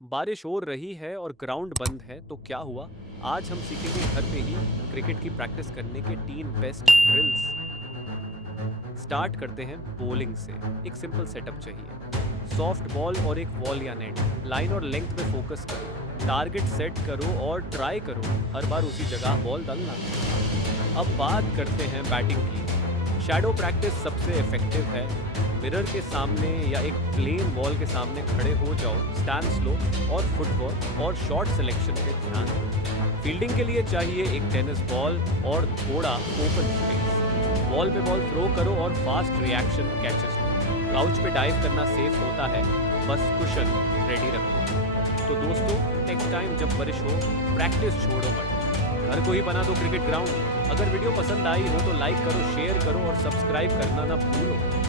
बारिश हो रही है और ग्राउंड बंद है तो क्या हुआ। आज हम सीखेंगे घर पे ही क्रिकेट की प्रैक्टिस करने के 3 बेस्ट ड्रिल्स। स्टार्ट करते हैं बॉलिंग से। एक सिंपल सेटअप चाहिए, सॉफ्ट बॉल और एक वॉल या नेट। लाइन और लेंथ पे फोकस करो, टारगेट सेट करो और ट्राई करो हर बार उसी जगह बॉल डालना। अब बात करते हैं बैटिंग की। शैडो प्रैक्टिस सबसे इफेक्टिव है। मिरर के सामने या एक प्लेन वॉल के सामने खड़े हो जाओ, स्टैंड लो और फुटवर्क और शॉट सिलेक्शन पे ध्यान दो। फील्डिंग के लिए चाहिए एक टेनिस बॉल और थोड़ा ओपन स्पेस। बॉल पे बॉल थ्रो करो और फास्ट रिएक्शन कैचेस लो। काउच पे डाइव करना सेफ होता है, बस कुशन रेडी रखो। तो दोस्तों, नेक्स्ट टाइम जब बारिश हो, प्रैक्टिस छोड़ो मत, घर को ही बना दो क्रिकेट ग्राउंड। अगर वीडियो पसंद आई हो तो लाइक करो, शेयर करो और सब्सक्राइब करना ना भूलो।